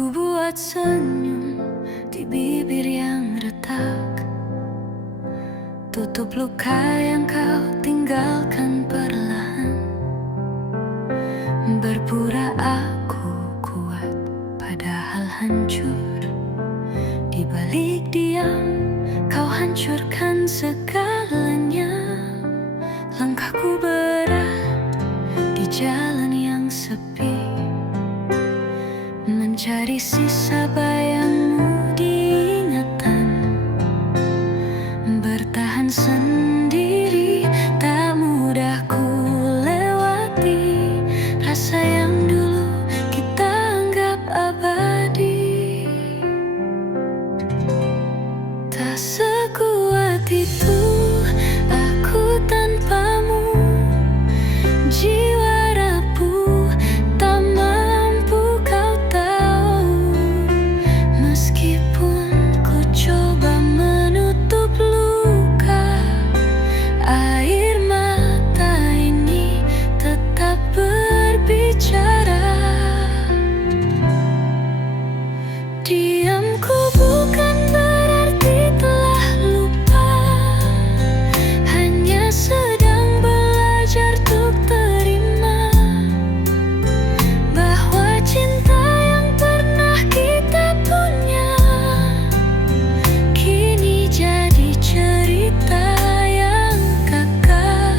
Ku buat senyum di bibir yang retak, tutup luka yang kau tinggalkan perlahan. Berpura aku kuat padahal hancur. Di balik diam kau hancurkan segalanya. Langkahku berat di jalan yang sepi, mencari sisa bayangmu di ingatan. Bertahan sendiri tak mudah ku lewati. Rasa yang dulu kita anggap abadi tak sekuat itu. Aku tanpamu, jiwa rapuh tak mampu kau tahu. Meskipun ku coba menutup luka, air mata ini tetap berbicara. Diamku bukan berarti telah lupa, hanya sedang belajar untuk terima bahwa cinta yang pernah kita punya kini jadi cerita yang kekal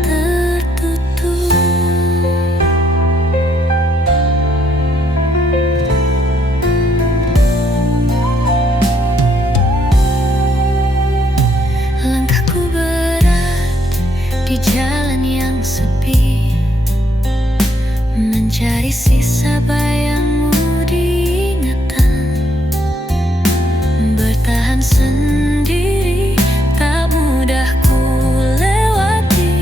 tertutup. Langkahku berat di jalan yang sepi, mencari sisa bayangmu di ingatan. Bertahan sendiri tak mudah ku lewati.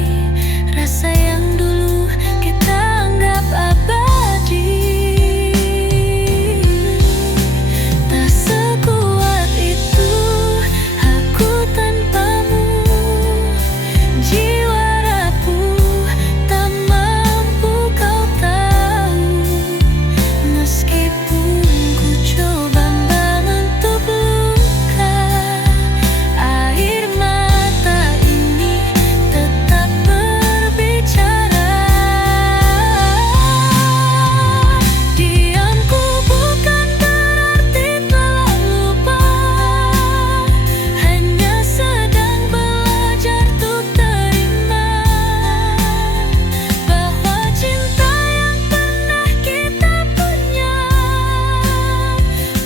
Rasa yang dulu kita anggap abadi tak sekuat itu. Aku tanpamu, jiwa rapuh tak mampu kau tahu. Meskipun ku coba menutup luka, air mata ini tetap berbicara. Diamku bukan berarti telah lupa, hanya sedang belajar untuk terima bahwa cinta yang pernah kita punya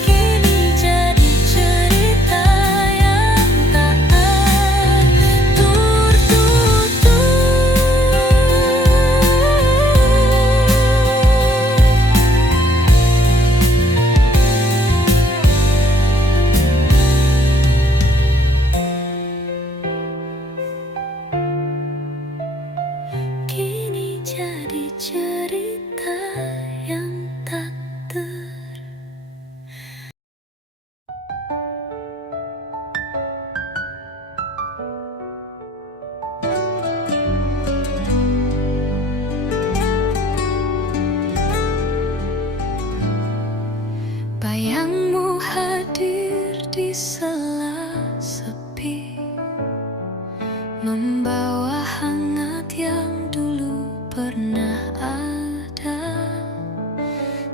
kini jadi cerita yang tak tertutup. Kini jadi cerita yang tak bayangmu hadir di sela sepi, membawa hangat yang dulu pernah ada.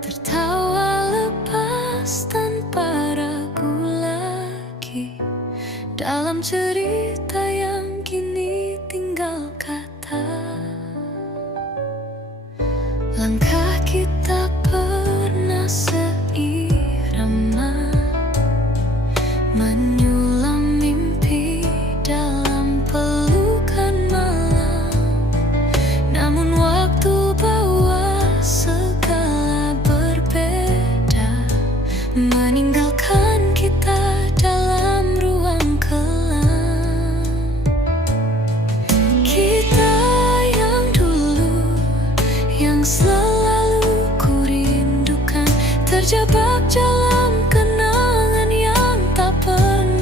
Tertawa lepas tanpa ragu lagi dalam cerita yang kini tinggal kata. Langkah kita pernah seirama, menyulam mimpi dalam pelukan malam. Namun waktu bawa segala berbeda, meninggalkan kita dalam ruang kelam. Kita yang dulu, yang selalu ku rindukan, terjebak dalam kenangan yang tak pernah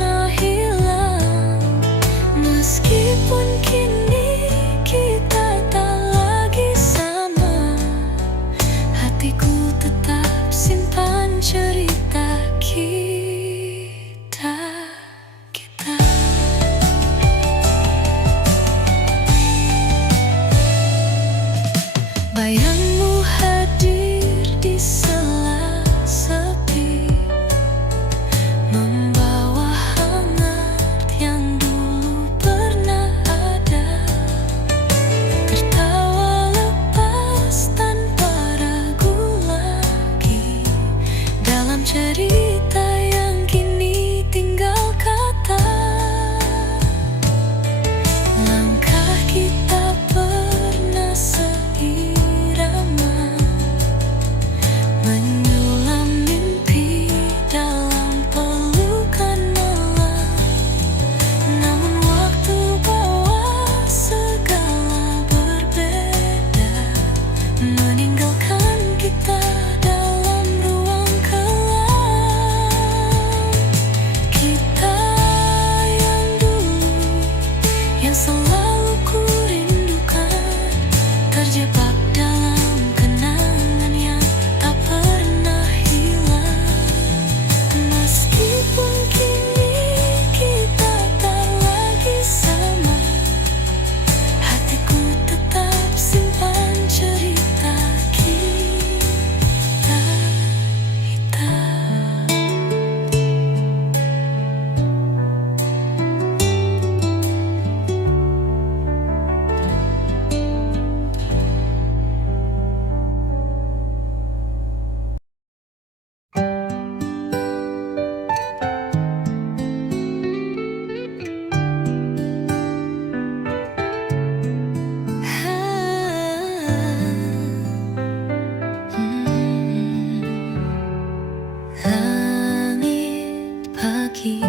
pergi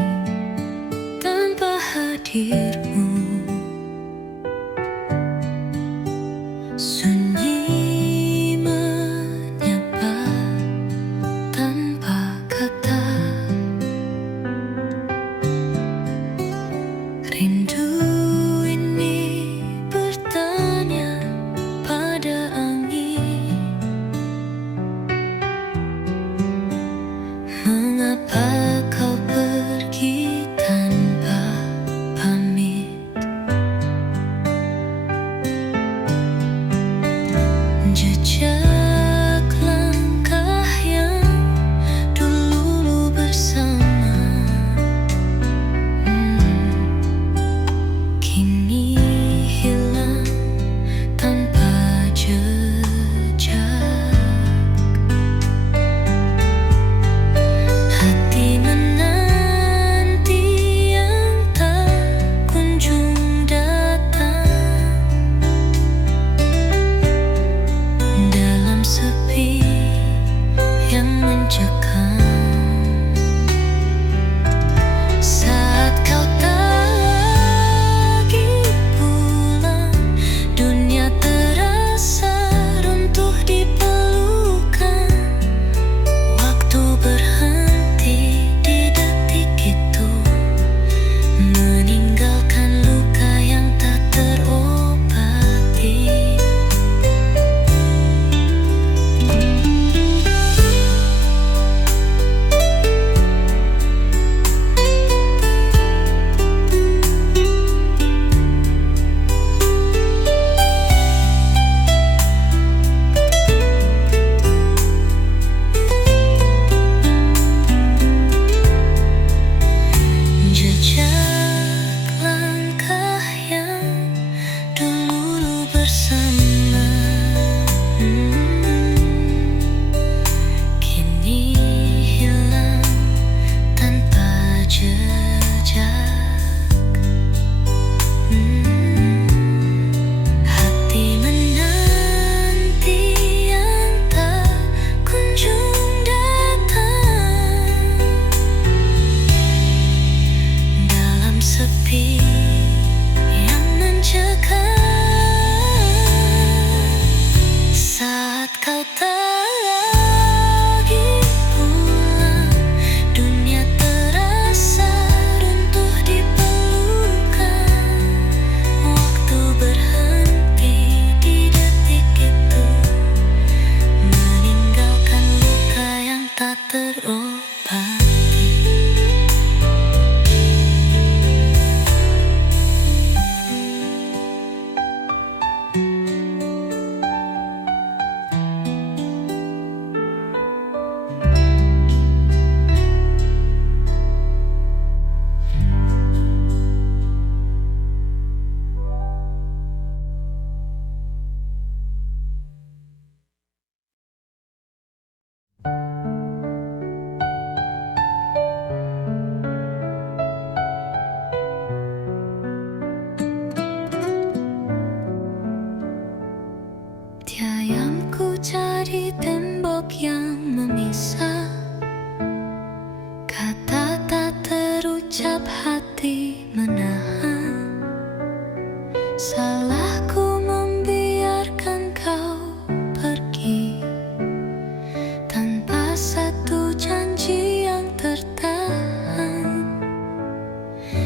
tanpa hadirmu. Sunyi menyapa tanpa kata, rindu ini bertanya pada angin, mengapa kau pergi tanpa pamit? Jejak langkah yang dulu bersama, kini hilang tanpa jejak. Hati menanti yang tak kunjung datang, dalam sepi yang mencekam. Saat kau tak lagi pulang, dunia terasa runtuh di pelukan. Waktu berhenti di detik itu, meninggalkan luka yang tak terobati. Jejak langkah yang dulu bersama, kini hilang tanpa jejak. Hati menanti yang tak kunjung datang, dalam sepi yang mencekam. Saat kau tak lagi pulang, dunia terasa runtuh di pelukan. Waktu berhenti di detik itu, meninggalkan luka yang tak terobati. Tiayam ku cari tembok yang memisah, kata tak terucap hati menahan. Salahku membiarkan kau pergi tanpa satu janji yang tertahan.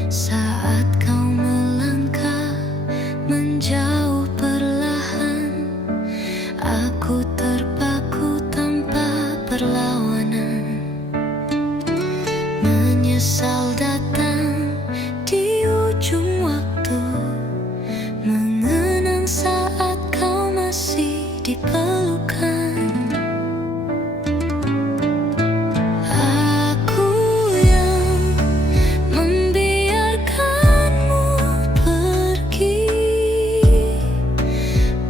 Saat kau melangkah menjauh perlahan, aku terpaku tanpa perlawanan. Menyesal datang di ujung waktu, mengenang saat kau masih di pelukan. Aku yang membiarkanmu pergi,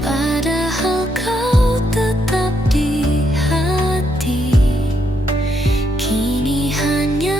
padahal kau tetap di hati. Kini hanya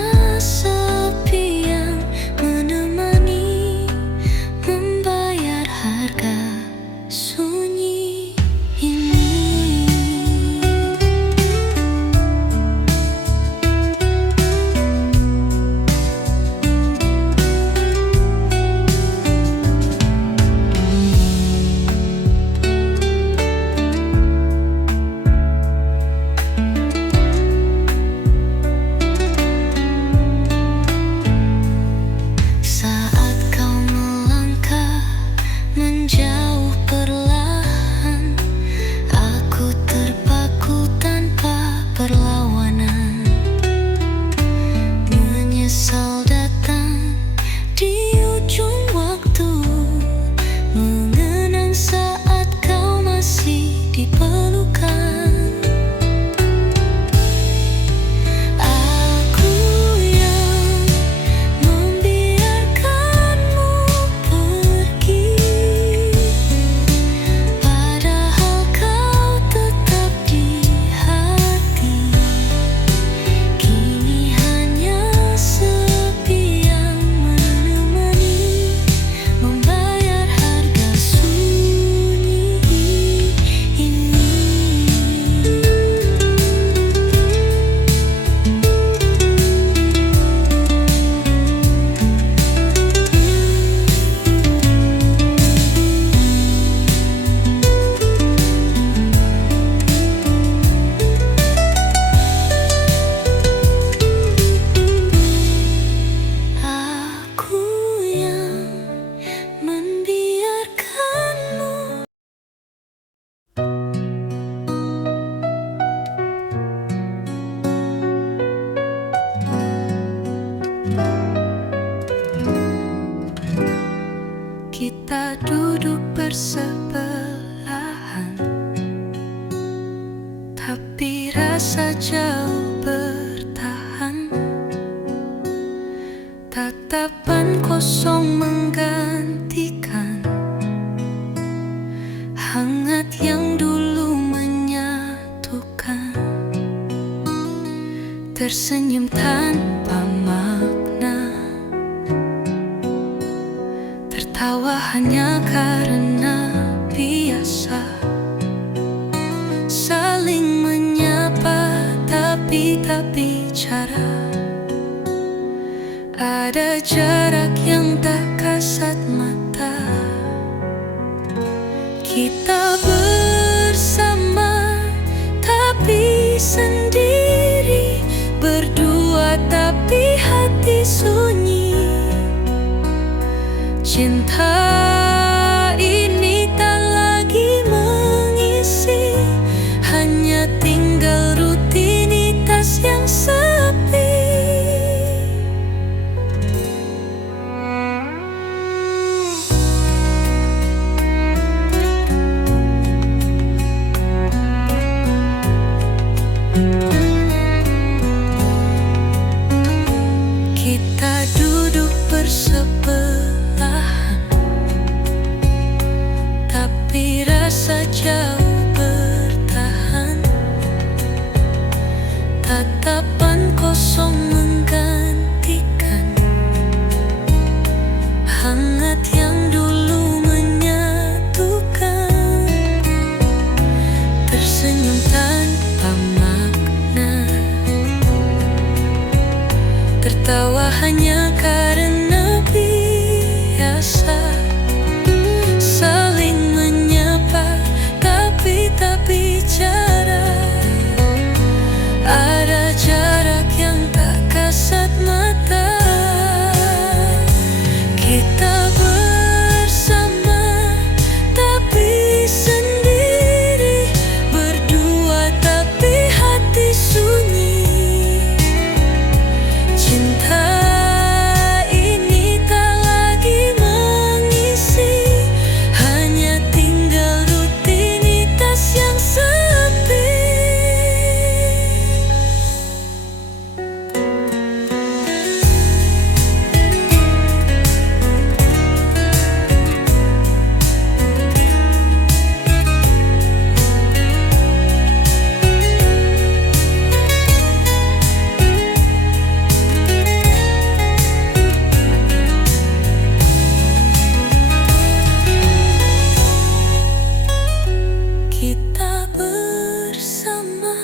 Kita duduk bersebelahan, tapi rasa jauh bertahan. Tatapan kosong menggantikan hangat yang dulu menyatukan. Tersenyum tanpa makna, tertawa hanya karena biasa. Saling menyapa tapi tak bicara. Ada jarak yang tak kasat mata. Kita bersama tapi sendiri, berdua tapi hati sunyi. Cinta ini tak lagi mengisi, hanya tinggal rutinitas yang sepi. Kita duduk bersebelahan, tapi rasa jauh bertahan. Tatapan kosong menggantikan hangat yang dulu menyatukan. Tersenyum tanpa makna, tertawa hanya karena biasa. Saling menyapa tapi tak bicara. Ada jarak yang tak kasat mata. Kita bersama tapi sendiri, berdua tapi hati sunyi. Cinta ini tak lagi mengisi, hanya tinggal rutinitas yang sepi. Kita bersama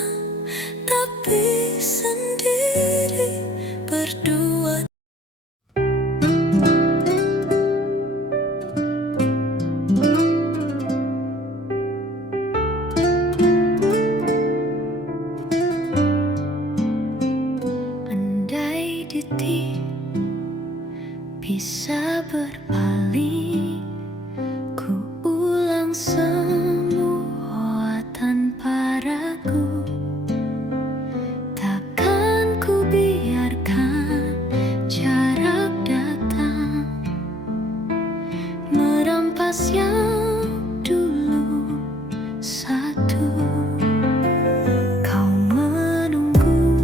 tapi sendiri, berdua. Andai detik bisa berpaling, ku ulang semua tanpa ragu. Takkan ku biarkan jarak datang merampas yang dulu satu. Kau menunggu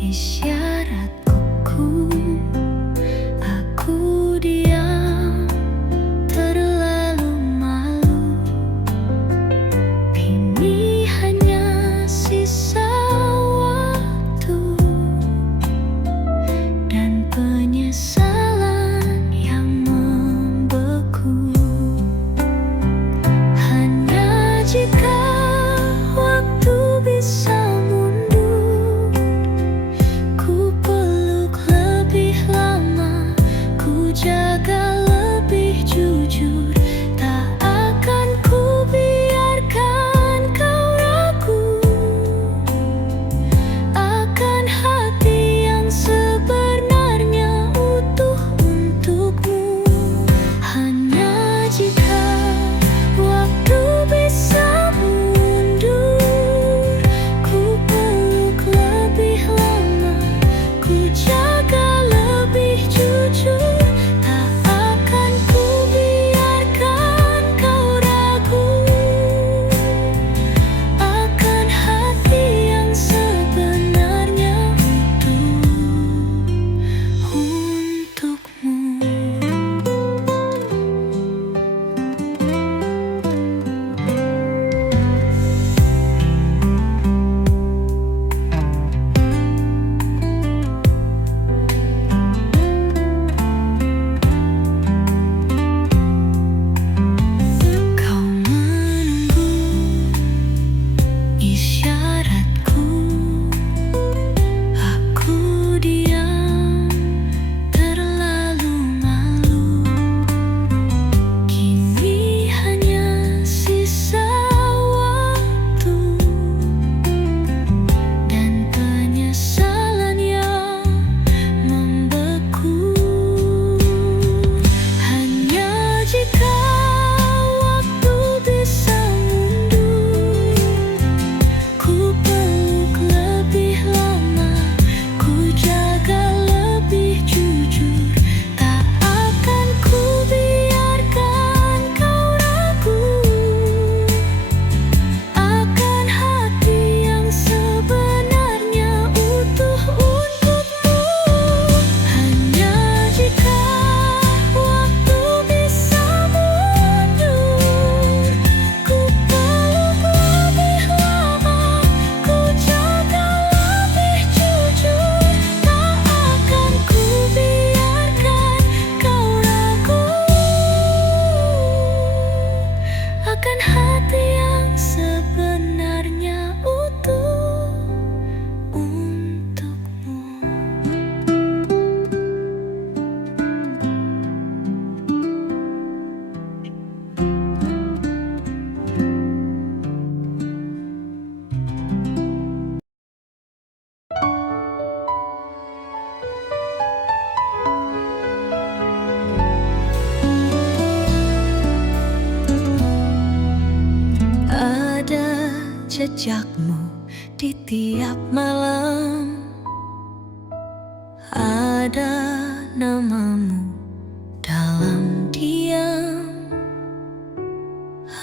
isyarat kuku, aku jejakmu di tiap malam. Ada namamu dalam diam.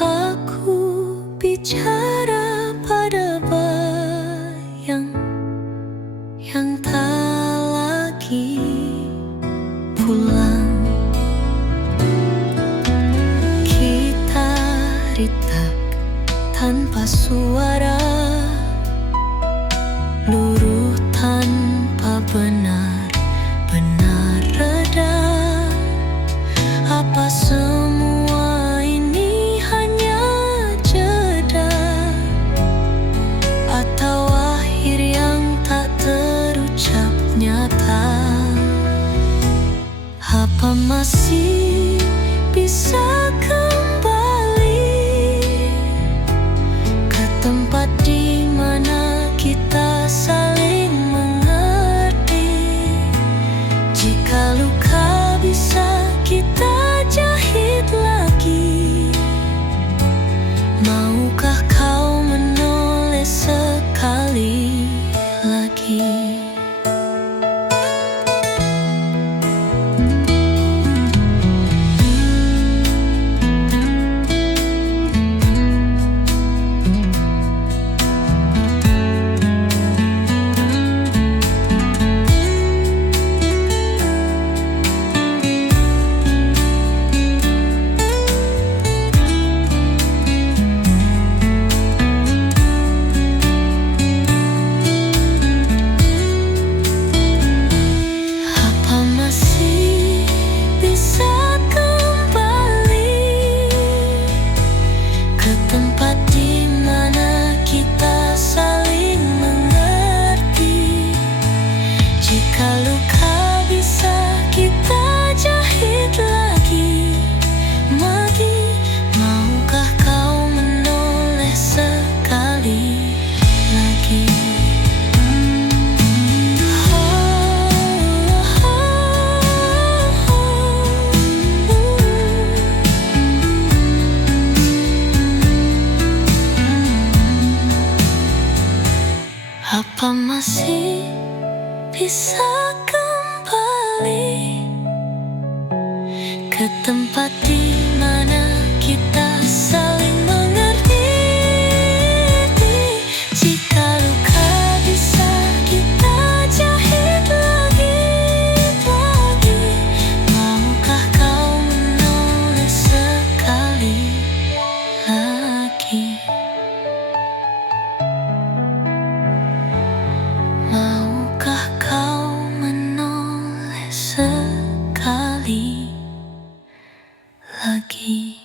Aku bicara pada bayang yang tak lagi pulang. Kita ritak tanpa suara, luruh tanpa benar-benar reda. Apa semua ini hanya jeda, atau akhir yang tak terucap nyata? Apa masih bisa kembali ke tempat di mana kita saling mengerti? Jika luka bisa kita jahit lagi, maukah kau menoleh sekali lagi? Apa masih bisa kembali ke tempat di mana kita saling mengerti? Jika luka bisa kita jahit lagi, maukah kau menoleh sekali lagi? Maukah kau menoleh sekali lagi?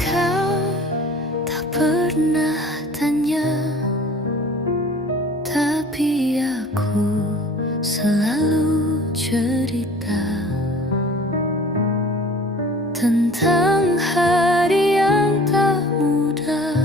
Kau tak pernah tanya, tapi aku selalu cerita tentang hari yang tak mudah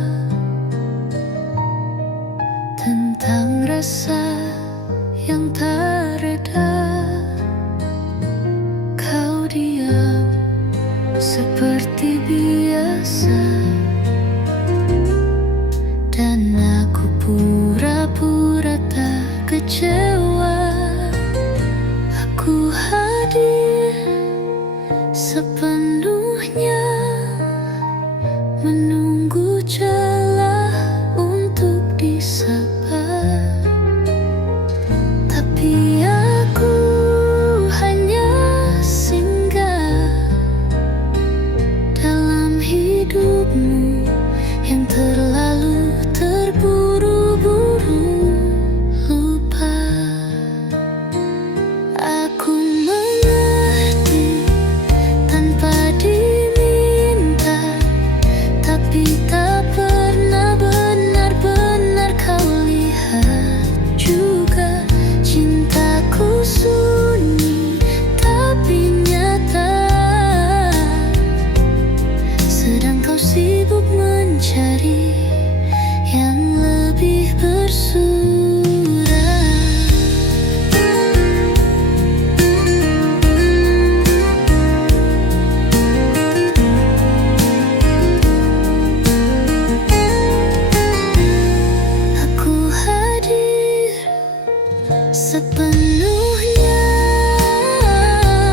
menunggu celah untuk disapa. Tapi aku hanya singgah dalam hidupmu yang terlalu terburu-buru lupa. Aku mengerti tanpa diminta, tapi tak pernah benar-benar kau lihat juga. Cintaku sunyi tapi nyata, sedang kau sibuk mencari yang lebih bersuara. Aku hadir sepenuhnya,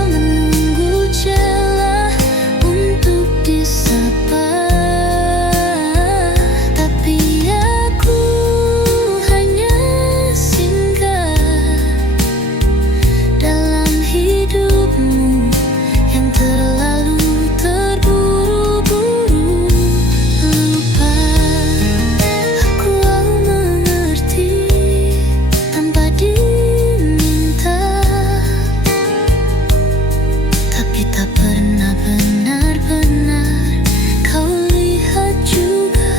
menunggu celah untuk disapa. Tapi aku hanya singgah dalam hidupmu yang terlalu terburu-buru lupa. Aku mengerti tanpa diminta, tapi tak pernah benar-benar kau lihat juga.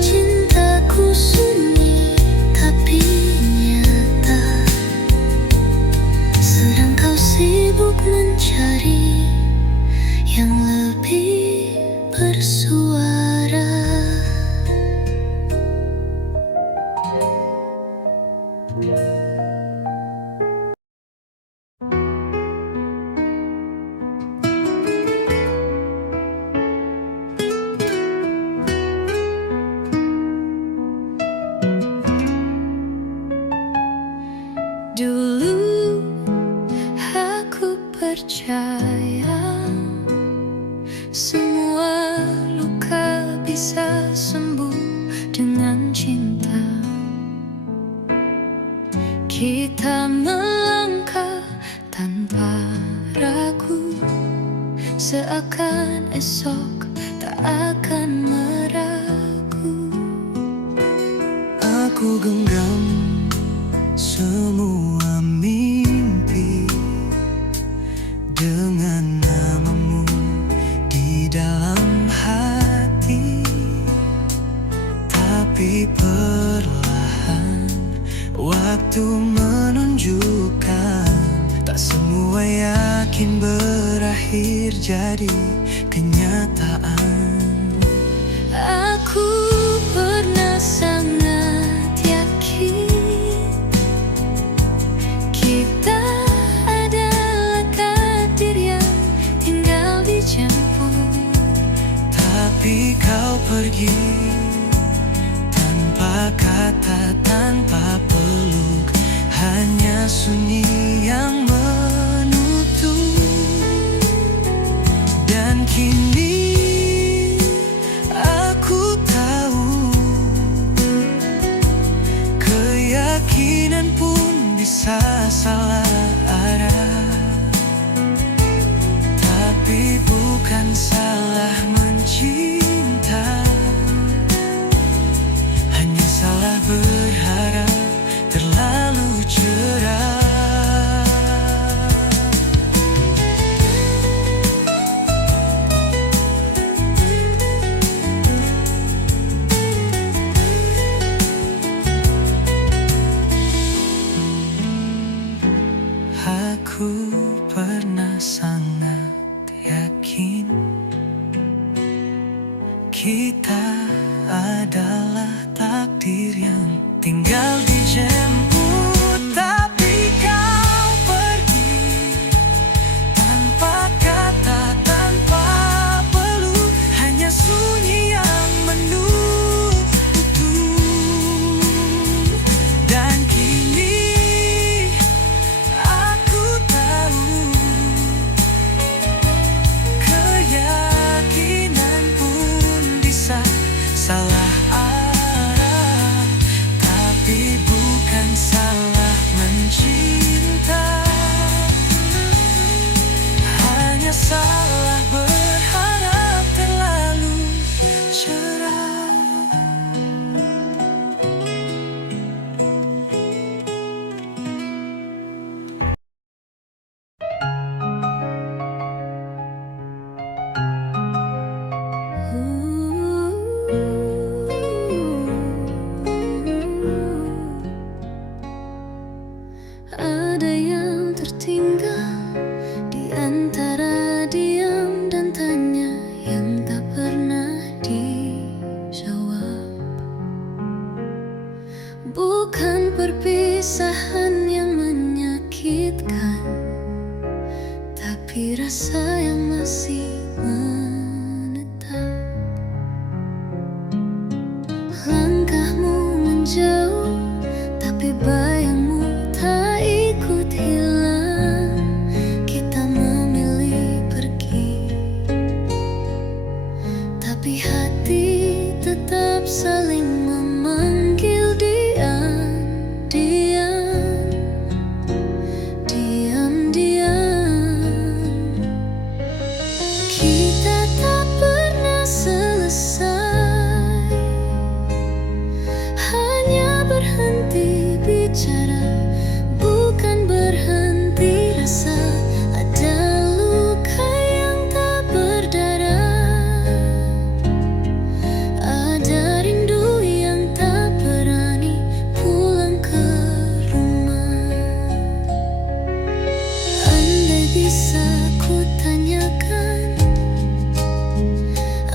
Cintaku sunyi tapi nyata, sedang kau sibuk mencari yang lebih bersuara. Dulu aku percaya semua luka bisa sembuh dengan cinta. Kita melangkah tanpa ragu, seakan esok tak akan meragu. Aku genggam semua mimpi dengan namamu di dalam hati. Tapi perlahan waktu menunjukkan tak semua yakin berakhir jadi kenyataan. Aku pernah sangat yakin kita adalah takdir yang tinggal dijemput. Tapi kau pergi tanpa kata, tanpa peluk, hanya sunyi yang menutup. Dan kini aku tahu, keyakinan pun bisa salah arah. Tapi bukan salah mencinta, hanya salah berharap terlalu cerah. Aku pernah sangat yakin kita adalah takdir yang tinggal dijemput. Tapi kau pergi tanpa kata, tanpa peluk, hanya sunyi yang menutup. Dan kini aku tahu, keyakinan pun tapi hati tetap saling memanggil. Diam, diam, diam, diam. Kita tak pernah selesai, hanya berhenti bicara, bukan berhenti rasa. Ada luka yang tak berdarah, ada rindu yang tak berani pulang ke rumah. Andai bisa ku tanyakan,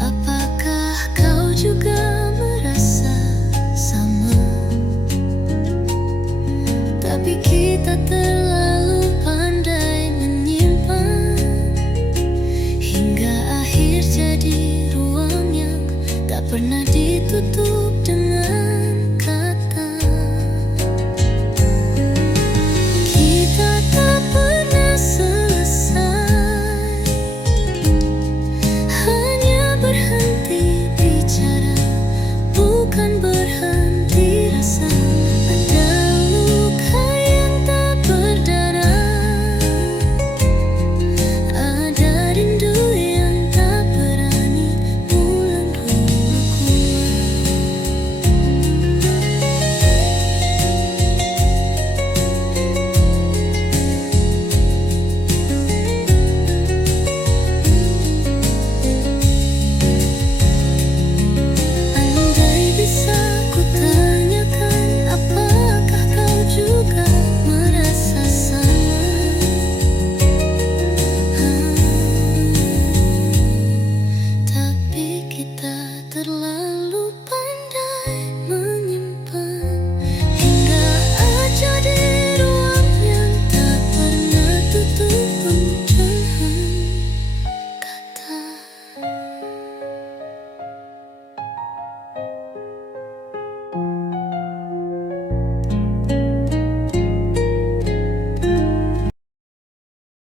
apakah kau juga merasa sama? Tapi kita terlalu pandai menyimpan, hingga akhir jadi ruang yang tak pernah ditutup dengan